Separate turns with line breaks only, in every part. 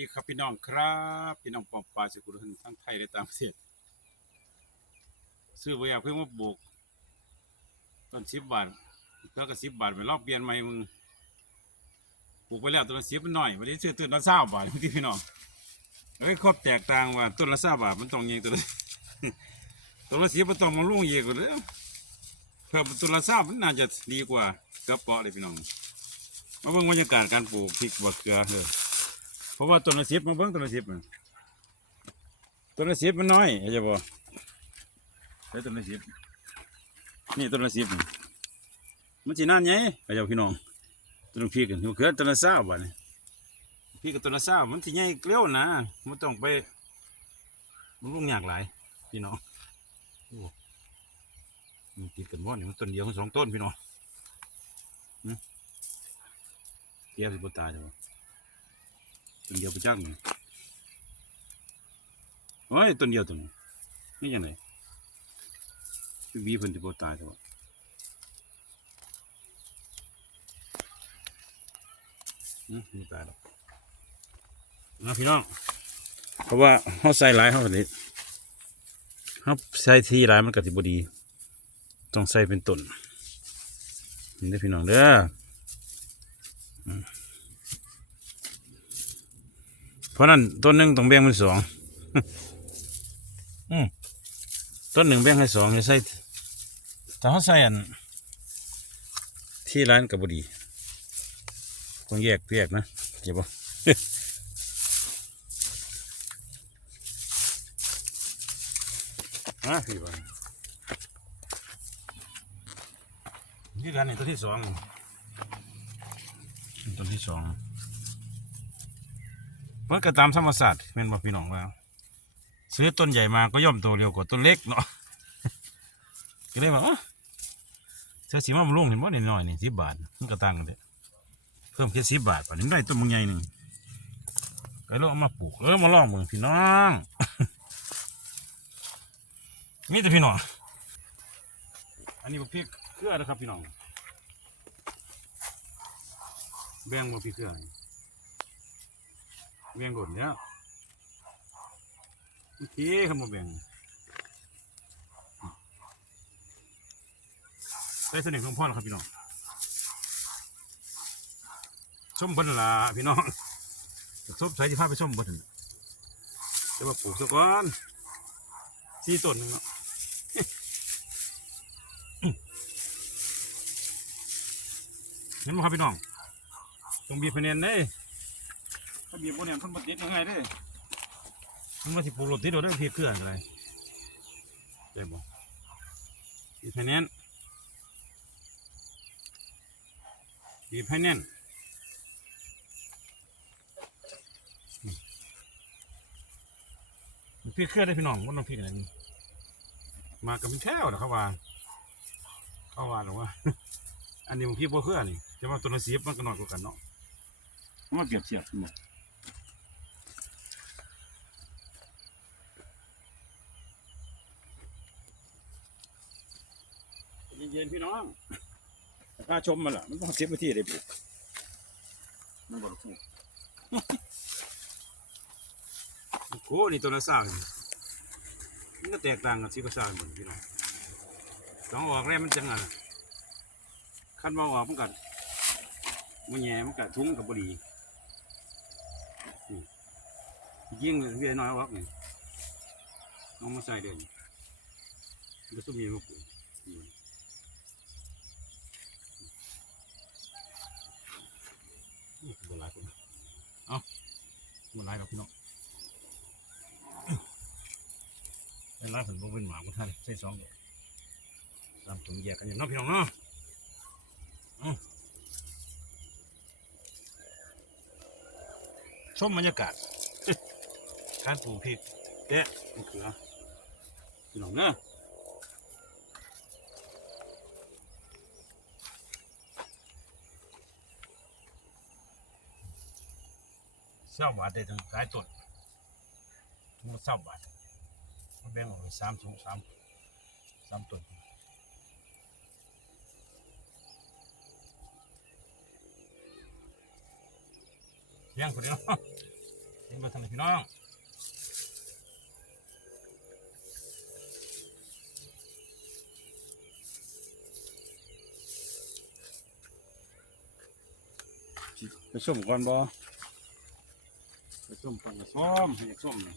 ดีครับพี่น้องครับ พี่น้องปองปลาสกุลทุนทั้งไทยและต่างประเทศซื้อไว้อยากเพิ่งมาปลูกต้นสิบบาทแล้วก็สิบบาทไปรอบเปลี่ยนใหม่มึงปลูกไปแล้วต้นละสิบมันหน่อยวันนี้ซื้อต้นละเศร้าบาทที่พี่น้องแล้วก็ครบแตกต่างว่าต้นละเศร้าบาทมันต้องยิงตัวละต้นละสิบมันต้องมาลุ่งเยอะกว่าเด้อเพิ่มต้นละเศร้ามันน่าจะดีกว่ากับเปาะเลยพี่น้องมาเบิ่งบรรยากาศการปลูกพริกบักเกลือเด้อเพ ราะว่าต้นละสิบมาเบิ่งต้นละสิบมันต้นละสิบมันน้อยเข้าใจบ่ใช้ต้นละสิบนี่ต้นละสิบนี่มันสินานไงเข้าใจบ่พี่น้องต้นพริกนี่มันคือต้นละเศร้าบาทนี่พริกกับต้นละเศร้ามันสิใหญ่เกลียวนะมันต้องไปมันลุงยากหลายพี่น้องโอ้มันติดกันบ่เนี่ยมันต้นเดียวมันสองต้นพี่น้องหึเกี่ยวสิบ่ตายจ้ะบ่ ต้นเดียวไปจ้างหนึ่งโอ้ยต้นเดียวต้นนี้นี่ยังไงวีเพิ่นจะบ่ตายแต่ว่าอืมตายหรอกนะพี่น้อง เพราะว่าเขาใส่หลายเขาเลยเขาใส่ทีหลายมันก็สิบ่ดี ต้องใส่เป็นต้นนี่เด้พี่น้องเด้อ เพ ราะนั้นต้นหนึ่งต้องแบ่งเป็นสองอืมต้นหนึ่งแบ่งให้สองจะใส่ถ้าเขาใส่อันที่ร้านกับบดีต้องแยกแยกนะเจ็บปะอะพี่บ้านที่ร้านนี่ต้นที่สองต้นที่สอง มันก็ตามธรรมศาสตร์เป็นบ่พี่น้องว่าซื้อต้นใหญ่มาก็ย่อมโตเร็วกว่าต้นเล็กเนาะก็เลยว่าเออเสื้อสีมาบำรุงเห็นบ่นิดหน่อยนี่สิบบาทมันก็ต่างกันเด้เพิ่มแค่สิบบาทป่านนี้ได้ต้นมึงใหญ่หนึ่งก็เลยเอามาปลูกเออมาลองมึงพี่น้องมีแต่พี่น้องอันนี้บ่พริกเครือนะครับพี่น้องแบ่งบ่พริกเครือน เวียงกดเนี่ยโอเคครับมาเบียงได้สนิทของพ่อแล้วครับพี่น้องชมเพิ่นละพี่น้องชมใส่ที่พาไปชมเพิ่นจะมาปลูกซะก่อนสี่ต้นหนึงเนาะเห็นไหมครับพี่น้องต้องบีบคะแนนเด้ ถ้าบีบบ่เนี่ยมันบ่ติดยังไงเด้อมันมาสิปลูกรถติดโดดได้เพียเครื่องอะไรเจ็บบ่บีบให้แน่นบีบให้แน่นอืมมันเพียเครื่องได้พี่น้องมันต้องเพียกันนี้มากับเป็นแค่วนะเขาว่าเขาว่าหรอว่า อันนี้มันพี่บ่เครื่องนี่จะมาตัวละสิบมันก็น้อยกว่ากันเนาะมันเปรียบเทียบกันหมด เย็นๆพี่น้องถ้าชมมันล่ะ มันต้องเสียพื้นที่เลยปุ๊มันบอกกูโอ้โหนี่ตัวละสร้างมันก็แตกต่างกับสีภาษาเหมือนพี่น้องต้องออกแล้วมันจังไงขั้นมาออกมันกัดมันแย่มันกัดทุ้งกับบดีนี่ยิ่งเวียน้อยออกนี่น้องมาใส่เดินมันก็ต้องมีมาปลูกนี่นี่ คือหลายคนเอามันหลายดอกพี่น้องเป็นลายผลบ่เป็นหมาบ่ทันใส่สองดอกตามถุงแยกกันอยู่เนาะพี่น้องเนาะชมบรรยากาศการปลูกพริกแกะมะเขือพี่น้องเนาะ ร้าบาทได้ถึงขายต้นทั้งหมดเศร้าบาทมันแบ่งออกเป็นสามสูงสามสามต้นเลี้ยงคนเดียวนี่มาทำไมพี่น้องไปส้มก่อนบ่ ส้มก่อนส้มให้ส้มนี่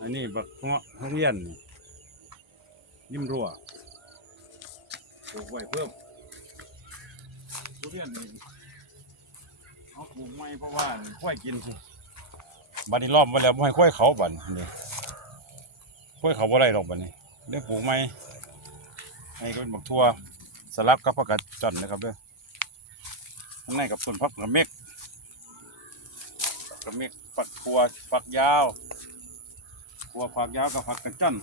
อันนี้บักเงาะทุเรียนนี่ยิ้มรั่วปลูกไว้เพิ่มทุเรียนนี่เอาปลูกไว้เพราะว่าค่อยกินสิบัดนี้ล้อมไว้แล้วบ่ให้ค่อยเขาบัดนี่ค่อยเขาบ่ได้ดอกบัดนี้ได้ปลูกไม้ให้ก็เป็นบักทั่วสลับกับผักกาดจ่อนนะครับเด้อข้างในกับต้นพักกระเมก กระเมกฝักคัวฝักยาวคัวฝักยาวกับฝักกระจัน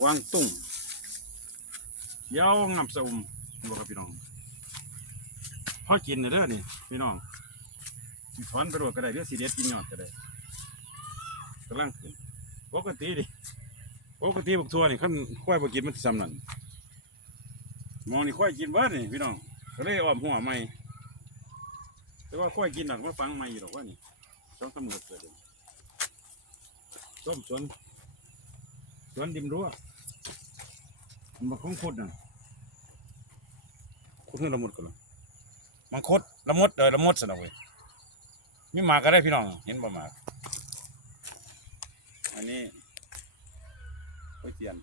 กวางตุ้งยาวงามสะอุ่มบอกกับพี่น้องพอกินเด้อนี่พี่น้องสิถอนไปรวดก็ได้เดี๋ยวสีเด็ดกินยอดก็ได้กำลังขึ้นปกติดิปกติบกทัวนี่ขั้นควายบกินมันสิซ้ำนั่นมองนี่ควายกินเบิดนี่พี่น้องก็เลยอ้อมหัวใหม่ แต่ว่าค่อยกินหนักมาฟังใหม่อยู่หรอกว่านี่ช่องตำรวจเกิดเลยส้มสวนสวนดิมรั้วมันมาคงคดน่ะคดเพื่อละมุดกันเลยมันคดละมุดเออละมุดสนะเว้ยมีหมากก็ได้พี่น้องเห็นบ่หมากอันนี้ก๋วยเตี๋ยน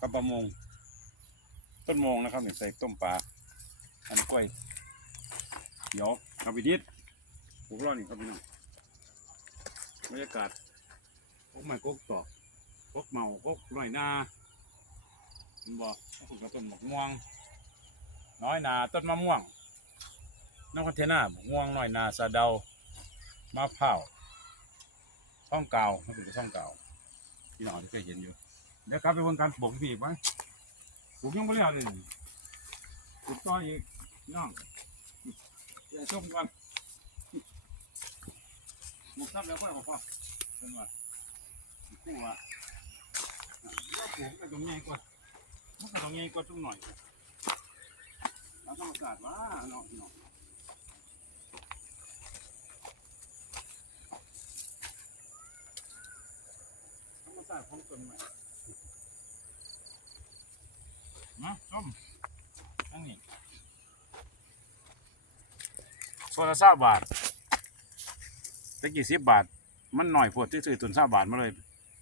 กับปลามงต้นมงนะครับเนี่ยใส่ต้มปลาอันนี้กล้วย เดี๋ยวเอาไปดิดพวกเรานี่ครับพี่น้องบรรยากาศพวกไม้กกตอกพวกเมาพกกน้อยนาเห็นบอกพวกกระต้นมะม่วง น้อยนาต้นมะม่วงน้ำคันเทน่าบกม่วงน้อยนาสะเดามะพร้าวช่องเก่ามันเป็นช่องเก่าพี่น้องที่เคยเห็นอยู่เดี๋ยวกลับไปวนการปลูกพี่อีกไหมปลูกยังไม่ได้เลยปลูกต่ออีกน้อง เดี๋ยวชมก่อนหมกซับแล้วก็บอกว่าเป็นว่าคู่ว่าเราปลูกกันตรงนี้ก่อนมันก็ตรงนี้ก่อนจุ่มหน่อยแล้วธรรมศาสตร์ว่าเนาะพี่น้องธรรมศาสตร์ของต้นไม้มาชมทั้งนี้ โซละสาบาทตะกี้สิบบาท มันหน่อยพวดที่ซื้อตุนสาบาทมาเลย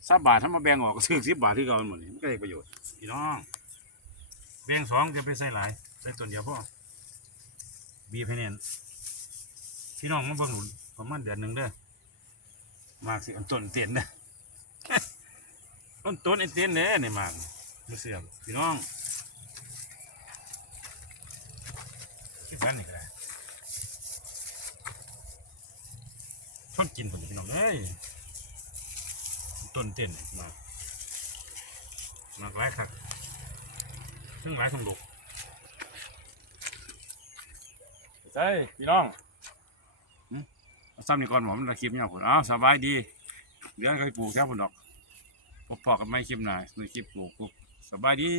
สาบาทถ้ามาแบ่งออกก็ซื้อสิบบาทที่เก่าหมดนี่มันก็ได้ประโยชน์พี่น้องแบ่งสองจะไปใส่หลายใส่ต้นเดียวพ่อบีบให้เนียนพี่น้องมาเบิ่งหนุนประมาณเดือนหนึ่งเด้อมากสิอันต้นเตียนเด้อต้นต้นไอเตียนเด้อเนี่ยมากมือเสื่อมพี่น้องคิดกันนี่ก็ได้ อบกินผมพี่น้องเอ้ยต้นเต้นมากมากหลายครับซึ่งหลายทั้งลูกใช่พี่น้องหึเอาซ้ำนี่ก่อนหมอมันจะคลิปเนี่ยผมอ้าวสบายดีเดี๋ยวก็ไปปลูกแค่ผลดอกพบพอกับไม่คลิปหน่อยในคลิปปลูกปลูกสบายดี